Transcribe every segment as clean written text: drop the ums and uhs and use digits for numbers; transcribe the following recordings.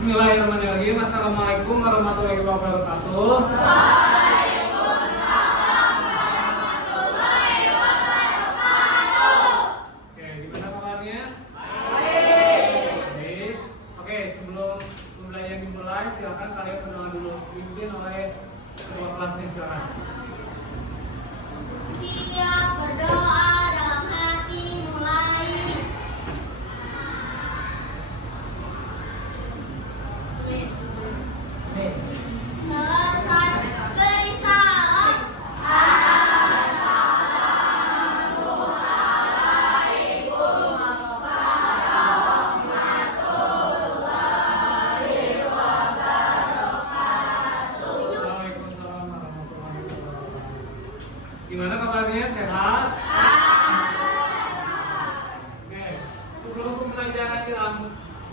Bismillahirrahmanirrahim. Assalamualaikum warahmatullahi wabarakatuh. Waalaikumsalam warahmatullahi wabarakatuh. Oke, gimana kabarnya? Baik. Baik. Oke, sebelum pembelajaran dimulai, silakan kalian berdoa dulu. Dipimpin oleh ketua kelasnya, silakan. Siap berdoa dalam hati mulai. Selesai beri salam. Assalamualaikum warahmatullahi wabarakatuh. Waalaikumsalam warahmatullahi wabarakatuh. Gimana kabarnya? Sehat? Oke, sebelum pembelajaran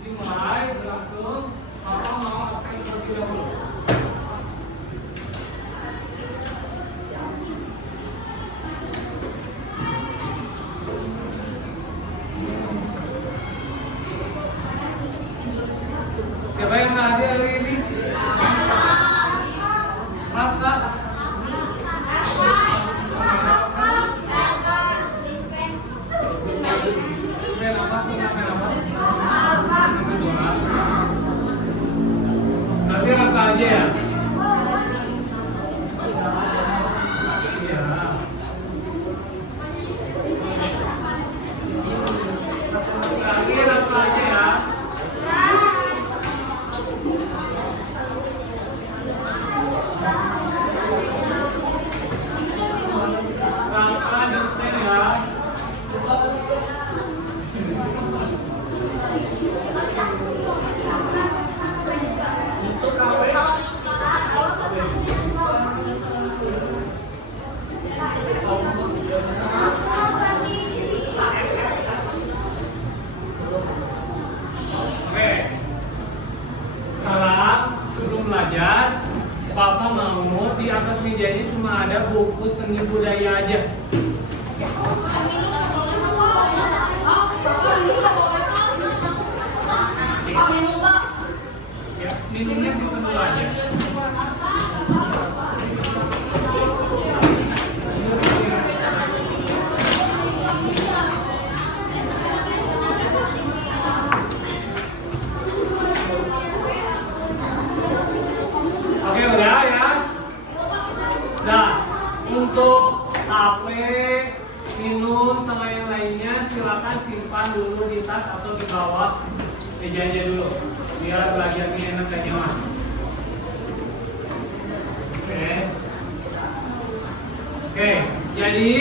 dimulai berlangsung, Bapak mau absen terlebih dahulu. Siapa yang nggak hadir hari ini? Mata. Nanti rata aja ya. Iya. Lagi rata aja ya. Rata dan ya. Oke, sekarang sebelum belajar, Bapak mau di atas mejanya cuma ada buku seni budaya aja. Ya, minumnya sih dulu aja. Oke, udah ya. Nah, untuk HP, minum sama yang lainnya silakan simpan dulu di tas atau di bawah mejanya dulu, biar belajarnya enak dan nyaman. Oke, jadi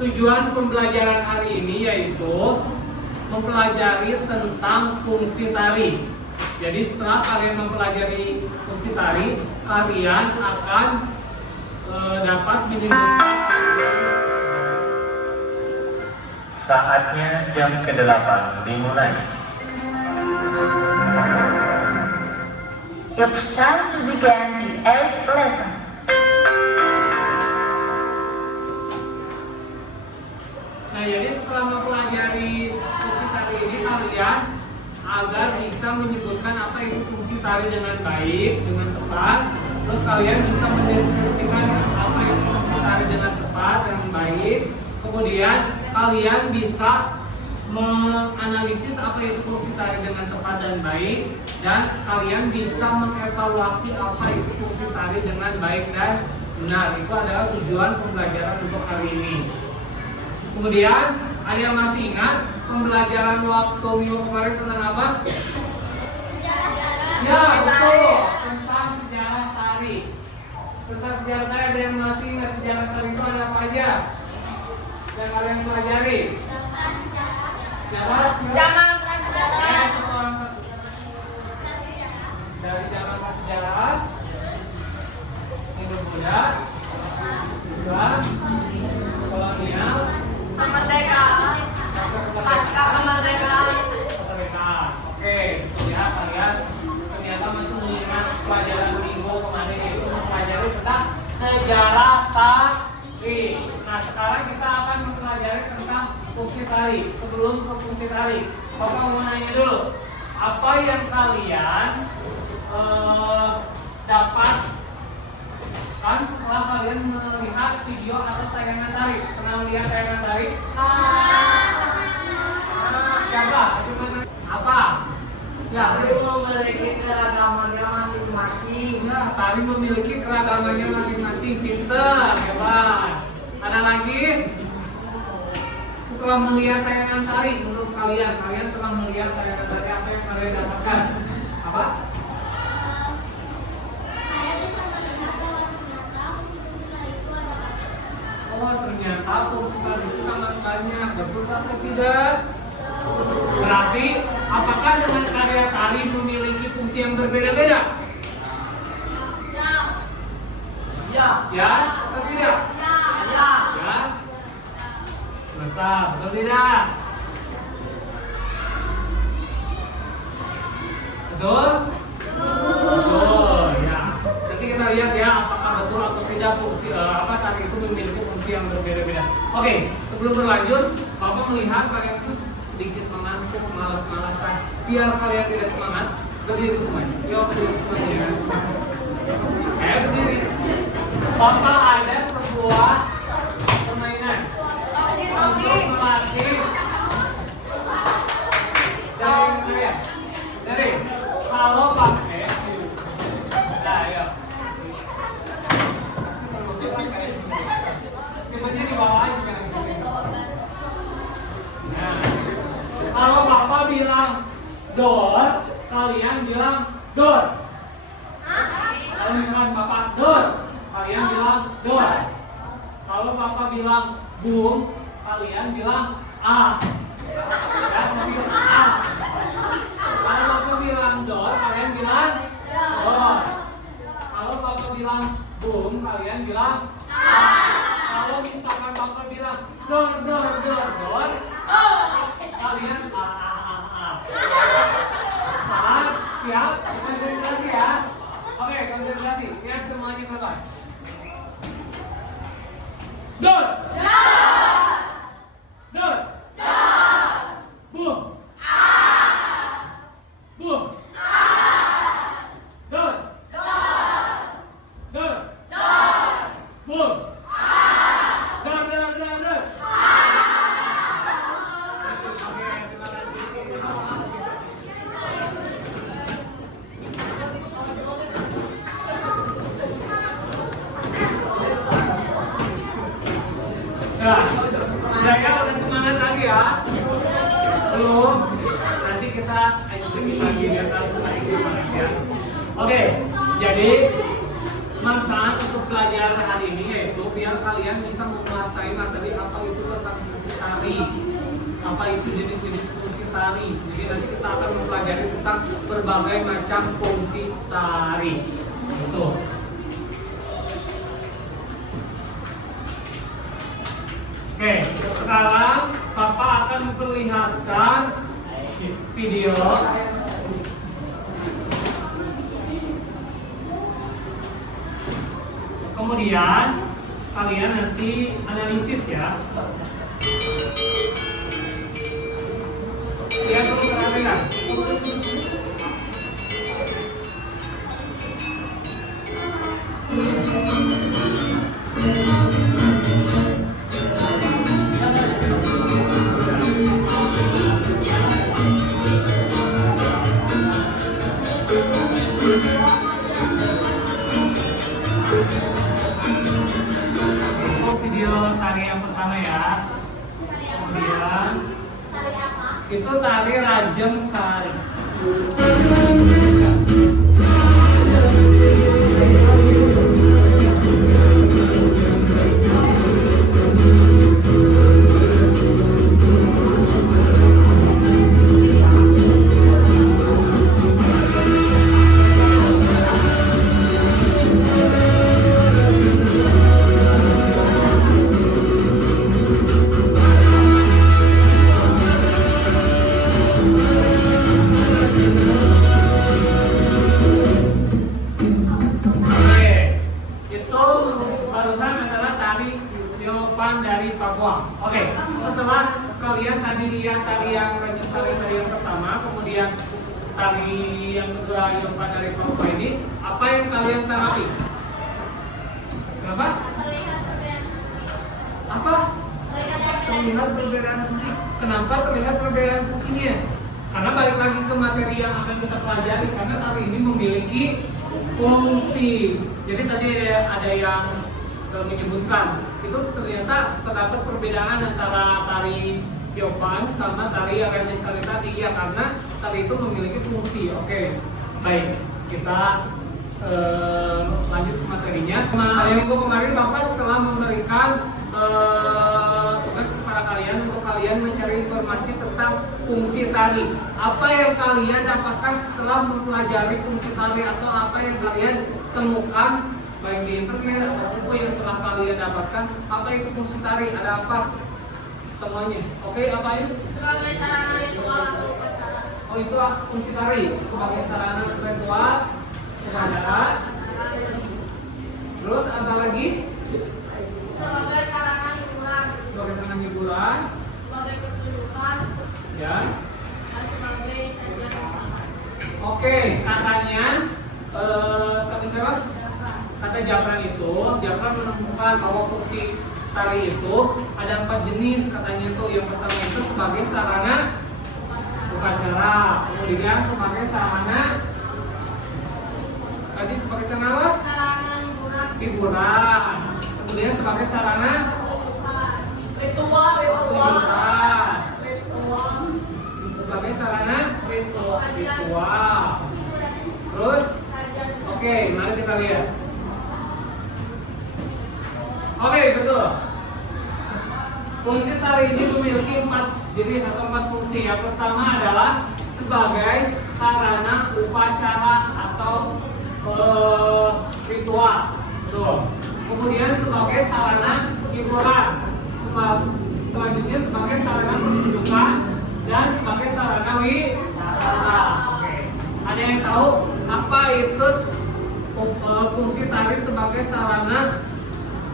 tujuan pembelajaran hari ini yaitu mempelajari tentang fungsi tari. Jadi setelah kalian mempelajari fungsi tari, kalian akan dapat menyimpulkan. Saatnya jam ke-8 dimulai. It's time to begin the 8th lesson. Nah, jadi setelah mempelajari fungsi tari ini, kalian agar bisa menyebutkan apa itu fungsi tari dengan baik, dengan tepat. Terus kalian bisa mendeskripsikan apa itu fungsi tari dengan tepat, dengan baik. Kemudian kalian bisa menganalisis apa itu fungsi tari dengan tepat dan baik, dan kalian bisa mengevaluasi apa itu fungsi tari dengan baik dan benar. Itu adalah tujuan pembelajaran untuk hari ini. Kemudian ada yang masih ingat pembelajaran waktu minggu kemarin tentang apa? Ya, betul, tentang sejarah tari. Tentang sejarah tari, ada yang masih ingat sejarah tari itu ada apa aja yang kalian pelajari? Zaman prasejarah. Dari zaman prasejarah, Hindu Buddha, Islam, kolonial, Kemerdekaan. Pasca kemerdekaan. kemerdekaan. Oke, itu ya kalian ternyata masih mengingat pelajaran minggu kemarin itu mempelajari tentang sejarah tari. Nah, sekarang kita akan mempelajari tentang fungsi tari. Sebelum ke fungsi tari, Bapak mau nanya dulu, apa yang kalian dapat kan setelah kalian melihat video atau tayangan tari? Pernah melihat tayangan tari? Siapa? Apa? Ya, Tari memiliki keragamannya masing-masing. ya, tari memiliki keragamannya masing-masing. Pinter, hebat. Ada lagi? Setelah melihat tayangan tari, menurut kalian telah melihat tayangan tari, apa yang kalian dapatkan? Apa? Saya bisa melihat bahwa ternyata fungsi tari itu ada banyak. Oh, ternyata fungsi tari itu sangat banyak. Betul atau tidak? Berarti, apakah dengan karya tari memiliki fungsi yang berbeda-beda? Ya. Ya atau tidak? Ya. Ya. Selesai, betul tidak? Betul? Betul, ya. Nanti kita lihat ya apakah betul atau tidak fungsi apa tari itu memiliki fungsi yang berbeda-beda. Oke, sebelum berlanjut, Bapak melihat kalian itu sedikit mengantuk, malas-malasan. Biar kalian tidak semangat, berdiri semuanya. Yuk, berdiri semuanya. Berdiri. Bapak ada sebuah permainan untuk melatih dari kalau pakai nah ya simpannya di bawah aja. Nah, kalau Bapak bilang dor, kalian bilang dor. Kalau misalkan Bapak dor, kalian bilang dor. Kalau Bapak bilang boom, kalian bilang a. Ya, saya bilang a. Kalau Bapak bilang dor, kalian bilang dor. Kalau Bapak bilang boom, kalian bilang a. Kalau misalkan Bapak bilang dor, kalian a. Siap? Konsentrasi ya. Oke, konsentrasi. Lihat semuanya kawan. Dor. Dor. Boom. Boom. Dor. Dor. Boom. Dor. Oke, terima kasih. Nah, saya udah semangat lagi ya? Belum? Nanti kita lanjutin lagi ya, semangat ya. Oke, jadi manfaat untuk belajar hari ini yaitu biar kalian bisa menguasai materi apa itu tentang fungsi tari, apa itu jenis-jenis fungsi tari. Jadi nanti kita akan mempelajari tentang berbagai macam fungsi tari. Itu. Oke, sekarang Bapak akan memperlihatkan video. Kemudian kalian nanti analisis ya. Lihat dulu kamera. Video tari yang pertama ya. Kemudian itu tari Rajeng Sari. Dari Papua. Oke, setelah kalian tadi lihat tari yang Rajeng Sari tari yang pertama, kemudian tari yang kedua yang dari Papua ini, apa yang kalian tanggapi? Kenapa? Terlihat perbedaan fungsi. Apa? Terlihat perbedaan fungsi. Kenapa terlihat perbedaan fungsinya? Karena balik lagi ke materi yang akan kita pelajari, karena tari ini memiliki fungsi. Jadi tadi ada yang menyebutkan itu ternyata terdapat perbedaan antara tari Tiopan sama tari Rancensari tadi ya, karena tari itu memiliki fungsi. Oke, baik, kita lanjut ke materinya. Minggu kemarin Bapak setelah memberikan tugas kepada kalian untuk kalian mencari informasi tentang fungsi tari. Apa yang kalian dapatkan setelah mempelajari fungsi tari, atau apa yang kalian temukan baik di internet atau buku yang telah kalian dapatkan? Apa itu fungsi tari? Ada apa temuannya? Oke, apa itu? Sebagai sarana ritual atau upacara. Oh, itu fungsi tari sebagai sarana ritual upacara. Terus ada lagi? Sebagai sarana hiburan. Sebagai sarana hiburan. Sebagai pertunjukan. Ya. Dan sebagai sajian bersama. Oke, katanya kata siapa? Kata Japran itu, Japran menemukan bahwa fungsi tari itu ada 4 jenis katanya itu. Yang pertama itu sebagai sarana upacara, kemudian sebagai sarana tadi sebagai sarana apa? Sarana hiburan. Hiburan. Kemudian sebagai sarana Pertunjukan. pertunjukan. Ritual. Sebagai sarana Ritual. ritual. Terus, Sajian. oke, mari kita lihat. Oke, betul. Fungsi tari ini memiliki 4 jenis atau 4 fungsi. Yang pertama adalah sebagai sarana upacara atau ritual. Betul. Kemudian sebagai sarana hiburan. Selanjutnya sebagai sarana pertunjukan dan sebagai sarana wisata. Oke. Ada yang tahu apa itu fungsi tari sebagai sarana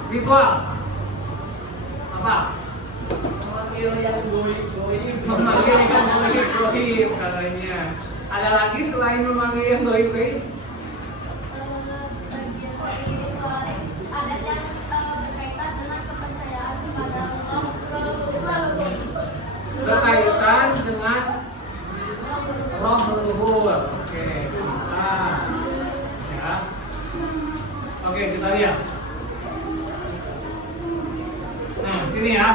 ritual? Apa? Memanggil yang goib-goib. Memanggil yang goib-goib katanya. Ada lagi selain memanggil yang goib-goib? Bagian dari ritual ada yang berkaitan dengan kepercayaan kepada leluhur. Berkaitan dengan roh leluhur. Oke, bisa. Ya. Oke, kita lihat. Nah, sini ya.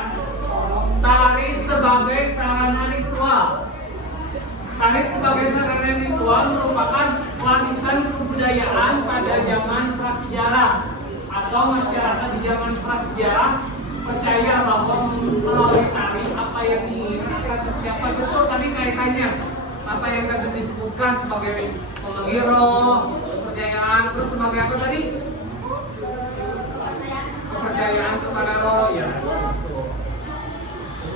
Tari sebagai sarana ritual. Tari sebagai sarana ritual merupakan warisan kebudayaan pada zaman prasejarah, atau masyarakat di zaman prasejarah percaya bahwa melalui tari apa yang diinginkan akan tercapai. Betul tadi kaitannya apa yang tadi disebutkan sebagai memanggil roh, kepercayaan, terus sebagai apa tadi? Kepercayaan kepada roh ya.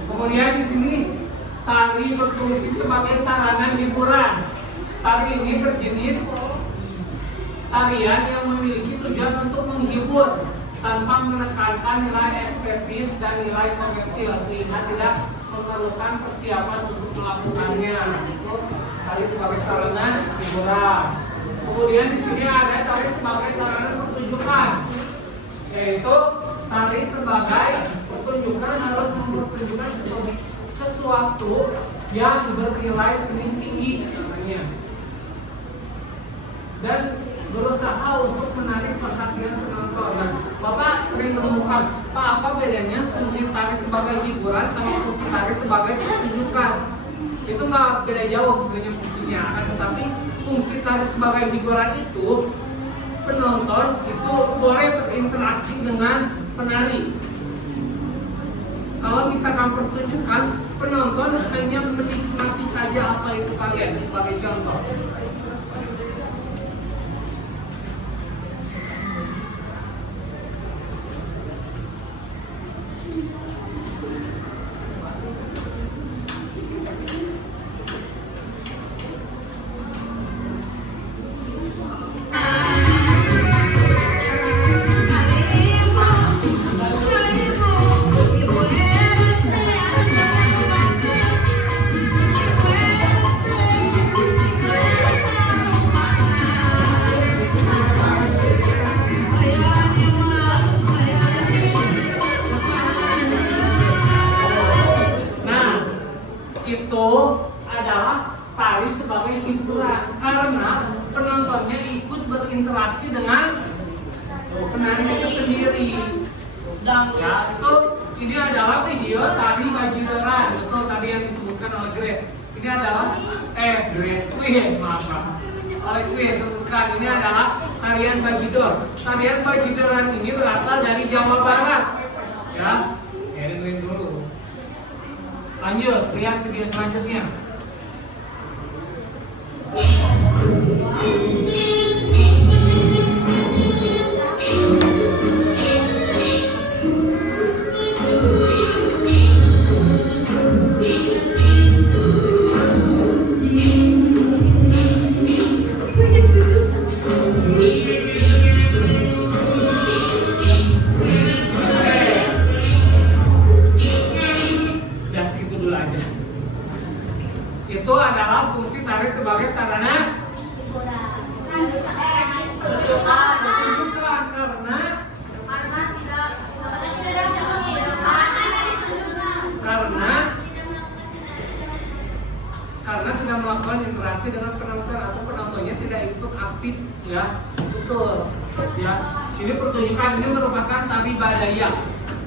Kemudian di sini tari berfungsi sebagai sarana hiburan. Tari ini berjenis tarian yang memiliki tujuan untuk menghibur tanpa menekankan nilai estetis dan nilai komersil, sehingga tidak memerlukan persiapan untuk melakukannya. Itu tari sebagai sarana hiburan. Kemudian di sini ada tari sebagai sarana pertunjukan, yaitu tari sebagai pertunjukan harus mempertunjukkan sesuatu yang bernilai seni tinggi namanya, dan berusaha untuk menarik perhatian penonton. Nah, Bapak sering menemukan apa bedanya fungsi tari sebagai hiburan sama fungsi tari sebagai pertunjukan. Itu nggak beda jauh sebenarnya fungsinya, tetapi fungsi tari sebagai hiburan itu penonton itu boleh berinteraksi dengan penari. Kalau misalkan pertunjukan, penonton hanya menikmati saja apa itu kalian, sebagai contoh. karena penontonnya ikut berinteraksi dengan penari itu sendiri. Ya, itu ini adalah video tari bajidoran, betul tadi yang disebutkan oleh Grace. Ini adalah Grace Queen, maaf. Oleh Queen sebutkan ini adalah tarian bajidor. Tarian bajidoran ini berasal dari Jawa Barat. Ya, dengerin dulu. Lanjut, lihat video selanjutnya. Itu adalah fungsi tari sebagai sarana tunjukkan karena tidak melakukan interaksi dengan penonton atau penontonnya tidak ikut aktif, ya betul ya. Ini pertunjukan ini merupakan tari Badaya.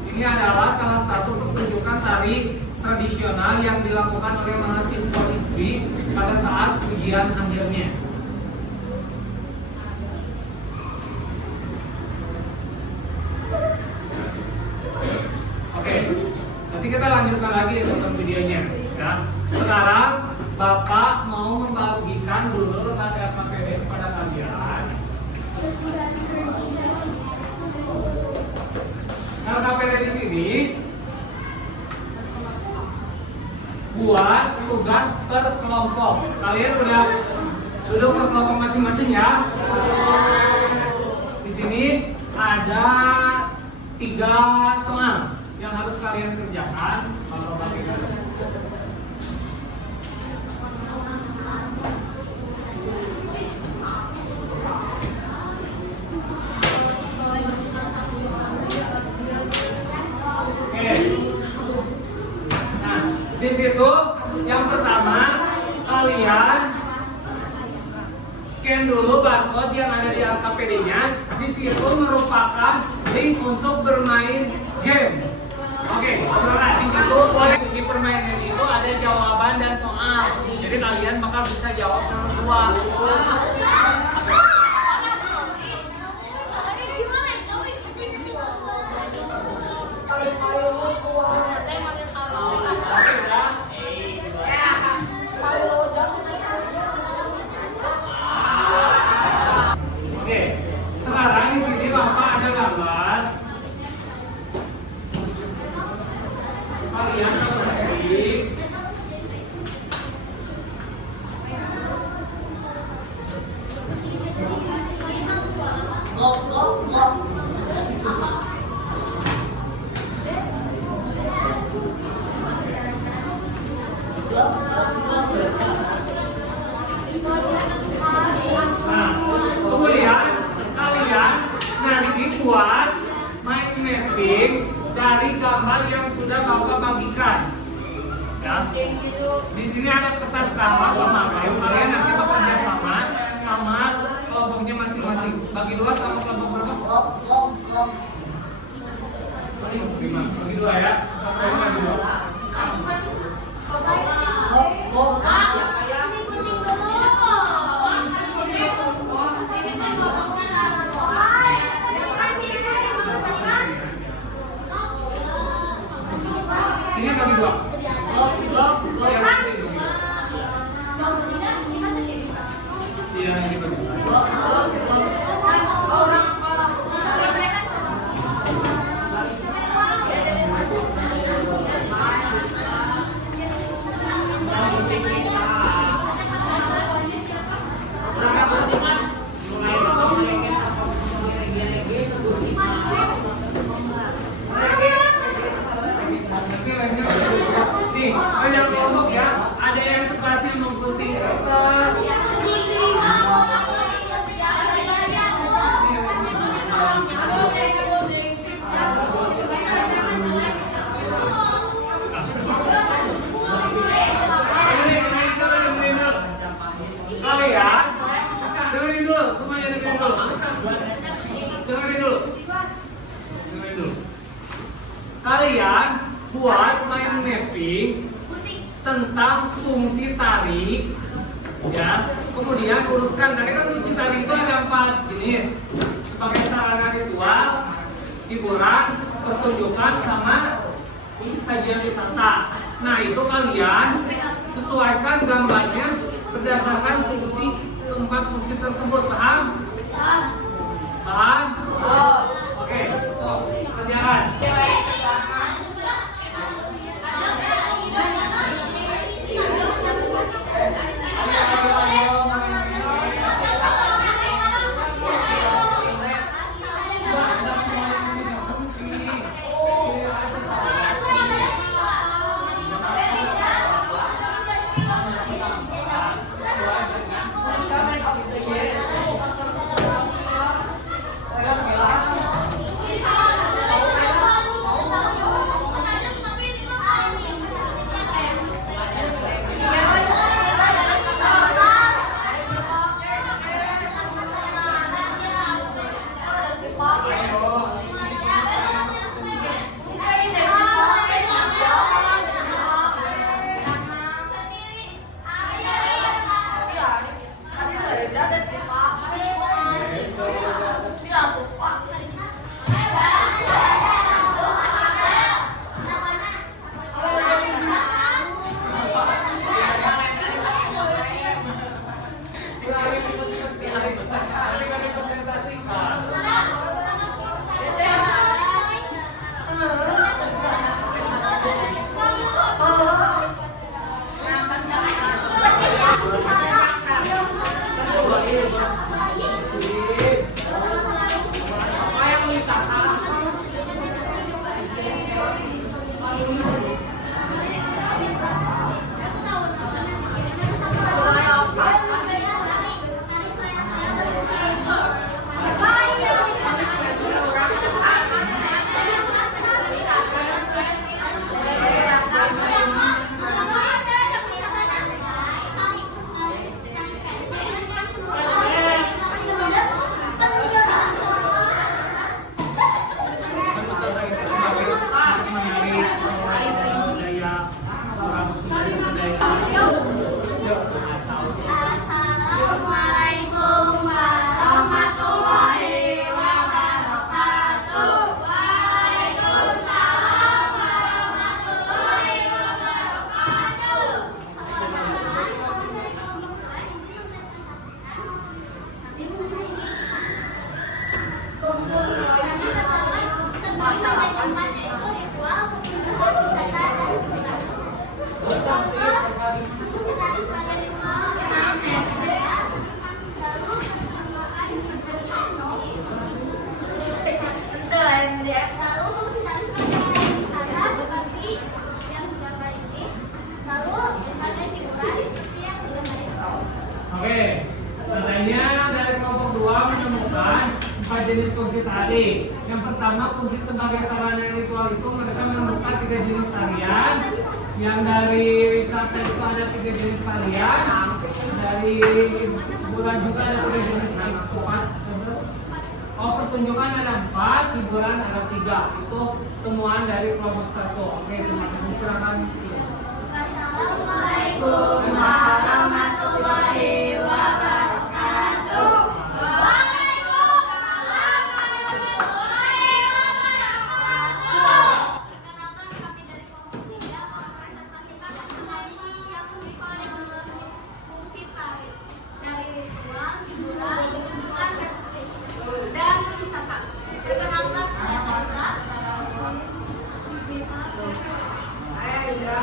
Ini adalah salah satu pertunjukan tari tradisional yang dilakukan oleh mahasiswa ISBI pada saat ujian akhirnya. Oke, nanti kita lanjutkan lagi nonton videonya. Ya. Sekarang Bapak mau membagikan dulu LKPD kepada kalian. LKPD di sini buat tugas per kelompok. Kalian udah duduk per kelompok masing-masing ya. Di sini ada 3 soal yang harus kalian kerjakan. Di situ yang pertama kalian scan dulu barcode yang ada di LKPD-nya. Di situ merupakan link untuk bermain game. Oke, saudara, di situ di permainan itu ada jawaban dan soal. Jadi kalian bakal bisa jawab nomor 2. Oke, sekarang di sini Bapak ada gambar. Kalian harus ketik. Nah, kemudian kalian nanti buat mind mapping dari gambar yang sudah Bapak bagikan. Ya. Di sini ada kertas gambar sama kalian nanti bekerja sama kelompoknya masing-masing. Bagi 2 sama kelompok berapa? Bagi 2 ya. Bagi 2. Ini bagi 2. Iya, ini bagi 2. Nih, banyak kelompok ya. Ada yang tugasnya mengikuti kertas. tari, ya. Kemudian urutkan. Tadi kan fungsi tari itu ada 4 jenis. Sebagai sarana ritual, hiburan, pertunjukan, sama sajian wisata. Nah itu kalian sesuaikan gambarnya berdasarkan keempat fungsi tersebut. Paham? Paham? Oke, so kerjaan. Oke, selanjutnya dari kelompok 2 menemukan 4 jenis fungsi tari. Yang pertama, fungsi sebagai sarana ritual itu mereka menemukan 3 jenis tarian. Yang dari wisata itu ada 3 jenis tarian. Dari hiburan juga ada 3 jenis tarian. Pertunjukan ada 4, hiburan ada 3. Itu temuan dari kelompok 1. Oke, terima kasih. Silakan. Assalamualaikum warahmatullahi wabarakatuh. Waalaikumsalam warahmatullahi wabarakatuh. Perkenalkan, kami dari kelompok 3 mempresentasikan hasil kami yang mengikuti fungsi tari dari ritual, hiburan, pertunjukan, dan wisata. Perkenalkan, saya Kaisa.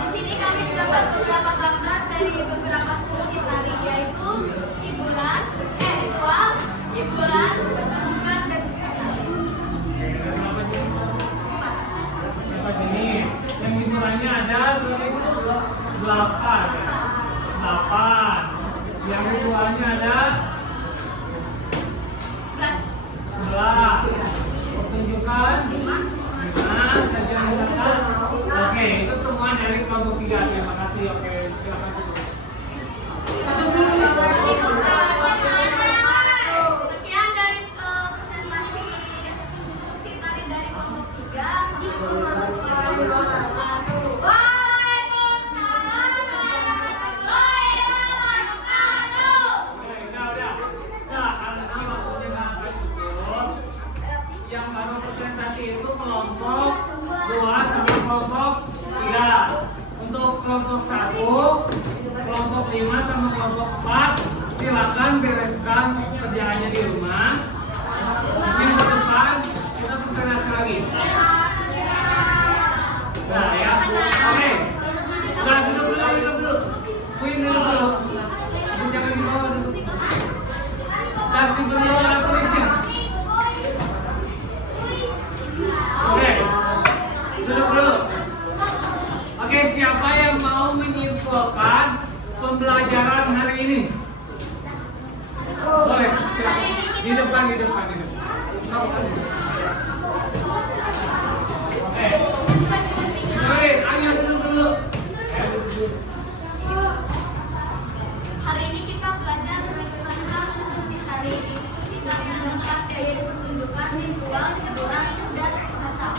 Di sini kami mendapat beberapa gambar dari beberapa fungsi tari, yaitu hiburan, ritual, hiburan, pertunjukan, dan wisata. Berapa jenis? Yang hiburannya ada 8. Yang ritualnya ada 11. Pertunjukan 5. Sajian wisata. Oke, itu temuan dari kelompok 3. Terima kasih. Oke, silakan tutup. Sekian dari presentasi fungsi tari dari kelompok 3. Assalamualaikum warahmatullahi wabarakatuh. Waalaikumsalam silakan bereskan kerjaannya di rumah. Minggu depan kita presentasi lagi. Nah ya, oke. Nah duduk dulu. Queen duduk dulu. Jangan di bawah duduk. Kasih dulu alat tulisnya. Oke, duduk dulu. Oke, siapa yang mau menyimpulkan pembelajaran hari ini? Boleh, silakan. Di depan. Oke. Ayo duduk dulu. Hari ini kita belajar tentang fungsi tari. Fungsi tari ada 4, yaitu pertunjukan, ritual, hiburan, dan wisata.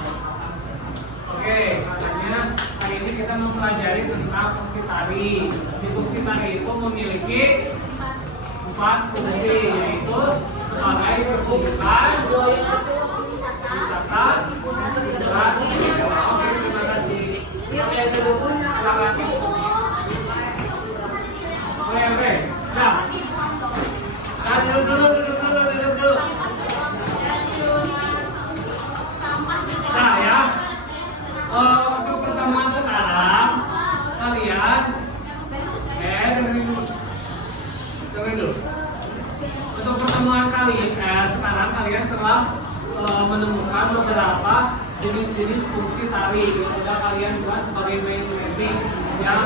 Oke, katanya hari ini kita mempelajari tentang fungsi tari. Di fungsi tari itu memiliki 4 fungsi, yaitu sebagai pertunjukan, wisata, hiburan. Oke, terima kasih. Siapa yang duduk? Silakan. Oke, siap. Nah, duduk dulu. Nah ya, untuk pertemuan sekarang kalian dengerin dulu. Untuk pertemuan sekarang kalian telah menemukan beberapa jenis-jenis fungsi tari yang sudah kalian buat sebagai main mapping yang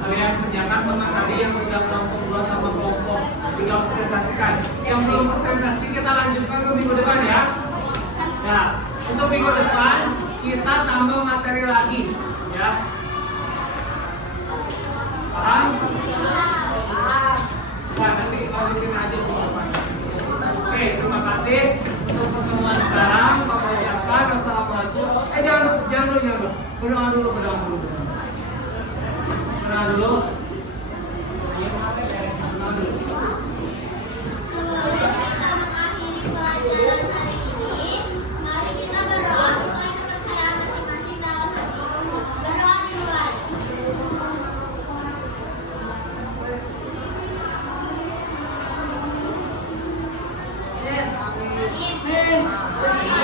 kalian kerjakan teman tadi yang sudah kelompok 2 sama kelompok 3 presentasikan. Yang belum presentasi kita lanjutkan ke minggu depan ya. Nah, untuk minggu depan kita tambah materi lagi ya. Paham? Nah, nanti lanjutin aja minggu depan. Oke, terima kasih untuk pertemuan sekarang. Bapak ucapkan wassalamualaikum. Jangan dulu. Berdoa dulu. Berdoa dulu. Sebelum kita mengakhiri pelajaran hari ini, mari kita berdoa sesuai kepercayaan masing-masing dalam hati. Berdoa dimulai. Amin.